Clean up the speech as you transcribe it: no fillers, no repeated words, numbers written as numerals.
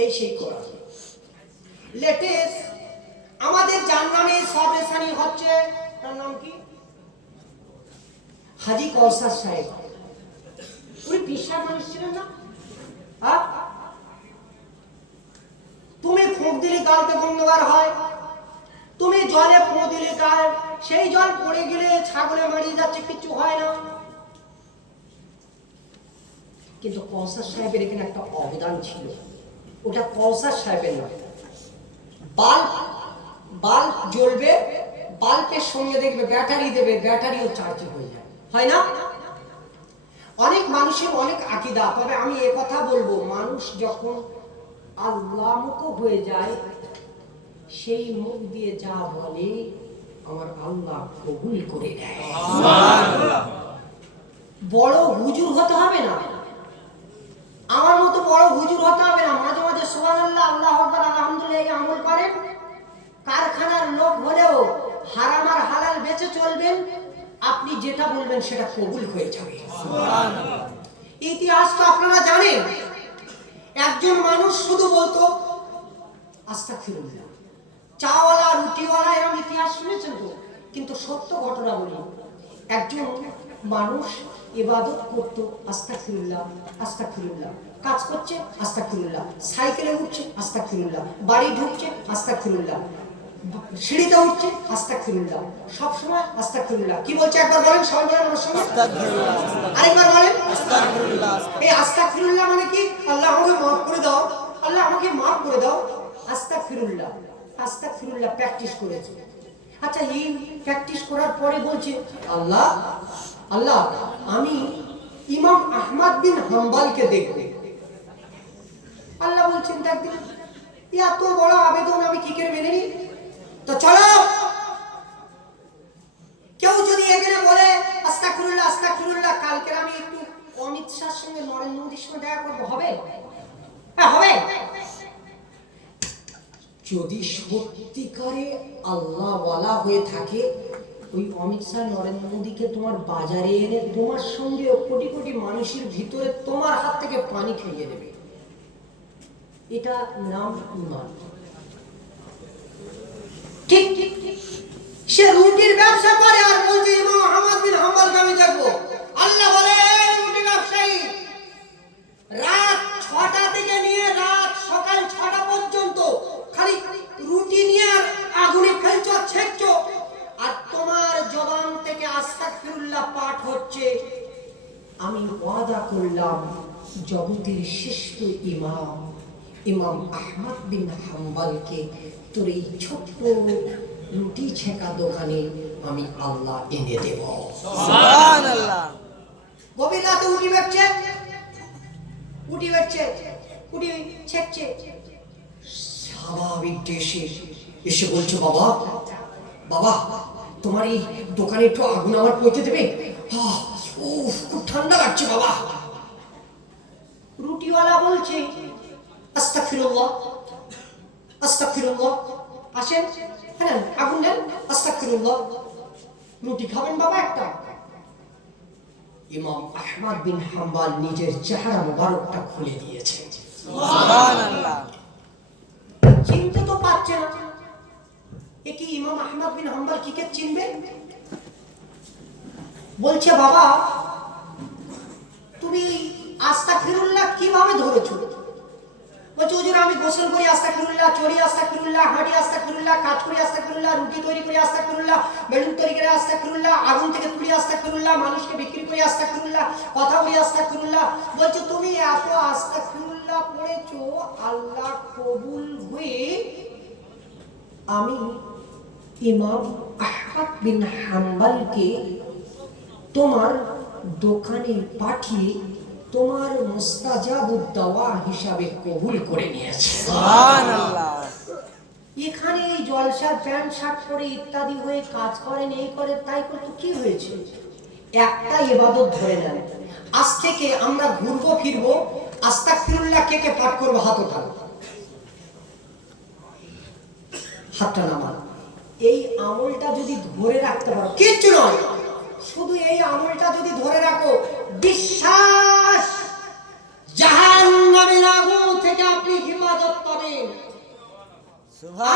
এই সেই কোরআন। লেটেস্ট আমাদের যার নামে সর্বেসানি হচ্ছে, তার নাম কি? হাজী কৌসার সাহেব। উনি বিশ্বাস মানুষ ছিলেন না? তুমি ফুঁক দিলে গালতে গন্ধবার হয়, তুমি জলে ফুঁ দিলে গাল, সেই জল পড়ে গেলে ছাগলে মারিয়ে যাচ্ছে, কিছু হয় না। কিন্তু কৌসার সাহেবের এখানে একটা অবদান ছিল। ওটা কৌসার সাহেবের নয়। বাল্ব জ্বলবে, বাল্বের সঙ্গে দেখবে ব্যাটারি দেবে, ব্যাটারিও চার্জ হয়ে যায়, হয় না? অনেক মানুষের অনেক আকীদা, তবে আমি এ কথা বলবো, মানুষ যখন আল্লাহমুখ হয়ে যায়, সেই মুখ দিয়ে যা বলে আমার আল্লাহ কবুল করে দেয়। বড় হুজুর হতে হবে না, আমার মতো বড় হুজুর হতে হবে না। মাঝে মাঝে সুবহানাল্লাহ, আল্লাহু আকবার, আলহামদুলিল্লাহ এই আমল করেন। কারখানার লোক হলেও হারাম আর হালাল বেঁচে চলবেন, আপনি যেটা বলবেন সেটা কবুল হয়ে যাবে। সুবহানাল্লাহ। ইতিহাস তো আপনারা জানেন, একজন মানুষ শুধু বলতো আস্তাগফিরুল্লাহ। চাওয়ালা, রুটিওয়ালা, এরকম ইতিহাস শুনেছেন তো? কিন্তু সত্য ঘটনা বলি, একজন মানুষ ইবাদত করত, আস্তাগফিরুল্লাহ আস্তাগফিরুল্লাহ, কাজ করছে আস্তাগফিরুল্লাহ, সাইকেলে উঠছে আস্তাগফিরুল্লাহ, বাড়ি ঢুকছে আস্তাগফিরুল্লাহ, সিঁড়িতে উঠছে আস্তাগফিরুল্লাহ, সব সময় আস্তাগফিরুল্লাহ। কি বলছে একবার বলেন, সবাই বলেন আমার সঙ্গে আস্তাগফিরুল্লাহ। আরেকবার বলেন আস্তাগফিরুল্লাহ। এই আস্তাগফিরুল্লাহ মানে কি? আল্লাহ আমাকে মাফ করে দাও, আল্লাহ আমাকে মাফ করে দাও। আস্তাগফিরুল্লাহ, আস্তাগফিরুল্লাহ প্র্যাকটিস করেছে। আচ্ছা, এই প্র্যাকটিস করার পরে বলছে আল্লাহ আল্লাহ আমি ইমাম আহমদ বিন হাম্বলকে দেখব। আল্লাহ বলছেন দেখবেন, এত বড় আবেদন আমি কি করে মেনে নিই? তো চলো, কেউ যদি এখানে বলে আস্তাগফিরুল্লাহ আস্তাগফিরুল্লাহ, কালকে আমি একটু অমিত শাহর সঙ্গে, নরেন্দ্র মোদীর সঙ্গে দেখা করবো, হবে? হ্যাঁ হবে। যদি সত্যিকারে আল্লাহ ওয়ালা হয়ে থাকে, ওই অমিত শাহ নরেন্দ্র মোদীকে তোমার বাজারে এনে তোমার সঙ্গে কোটি কোটি মানুষের ভিতরে তোমার হাত থেকে পানি খেয়ে দেবে। এটা নাম ঈমান। ঠিক ঠিক ঠিক। সে রুটির ব্যবসা করে আর বলছে ইমাম আহমদ বিন হাম্বলকে আমি দেখবো। আল্লাহ বলে রুটি ব্যবসায়ী, রাত 6টা থেকে নিয়ে রাত সকাল 6টা পর্যন্ত খালি রুটি নিয়ে আগুনে ফেলছো, ছেঁকছো, আর তোমার জবান থেকে আস্তাগফিরুল্লাহ পাঠ হচ্ছে। আমি ওয়াদা করলাম জগতের শ্রেষ্ঠ ইমাম ইমাম আহমদ বিন হাম্বলকে তোর এই ছোট্ট রুটি ছেঁকা দোকানে আমি আল্লাহ এনে দেব। সুবহানাল্লাহ। গভীর রাতে উঠি বেচছে, উঠি ছেঁকছে, স্বাভাবিক এসে বলছো বাবা বাবা তোমার এই দোকানে একটু আগুন আমার পৌঁছে দেবে? খুব ঠান্ডা লাগছে বাবা। রুটিওয়ালা বলছে আস্তাগফিরুল্লাহ আস্তাগফিরুল্লাহ, আসেন, হ্যাঁ আগুন নেন, আস্তাগফিরুল্লাহ। রুটি খাবেন বাবা একটা? ইমাম আহমদ বিন হাম্বল নিজের চেহারা মোবারকটা খুলে দিয়েছে। সুবহানাল্লাহ। চিনতে তো পারছে না, এ কি ইমাম আহমদ বিন হাম্বল কি কে চিনবে? বলছে বাবা তুমি আস্তাগফিরুল্লাহ কিভাবে ধরেছো? বলছে হুজুর আমি গোসল করি আস্তাগফিরুল্লাহ, চড়ি আস্তাগফিরুল্লাহ, হাঁটি আস্তাগফিরুল্লাহ, কাজ করি আস্তাগফিরুল্লাহ, রুটি তৈরি করি আস্তাগফিরুল্লাহ, বেলুন তৈরি করে আস্তাগফিরুল্লাহ, আগুন থেকে তুলি আস্তাগফিরুল্লাহ, মানুষকে বিক্রি করি আস্তাগফিরুল্লাহ, কথা বলি আস্তাগফিরুল্লাহ। বলছে তুমি এত আস্তাগফিরুল্লাহ পড়েছো, আল্লাহ কবুল হয়ে আমি ইমাম আহমদ বিন হাম্বলকে তোমার দোকানে পাঠিয়ে তোমার মুস্তাজাবুদ দাওয়া হিসাবে কবুল করে নিয়েছে। সুবহানাল্লাহ। এখানে এই জলসা প্যান্ট শার্ট পরে ইত্যাদি হয়ে কাজ করেন, এই করে তাই করে, তো কি হয়েছে? একটা ইবাদত ধরে নেন, আজ থেকে আমরা ঘুরবো ফিরবো আস্তাগফিরুল্লাহ কে কে পাঠ করবো? হাত ওঠান, হাতটা নামান। এই আমলটা যদি ধরে রাখতে পারো, কিচ্ছু নয়, শুধু এই আমলটা যদি ধরে রাখো, বিশ্বাস জাহান্নামের আগুন থেকে আপনি হিফাজত সুবহান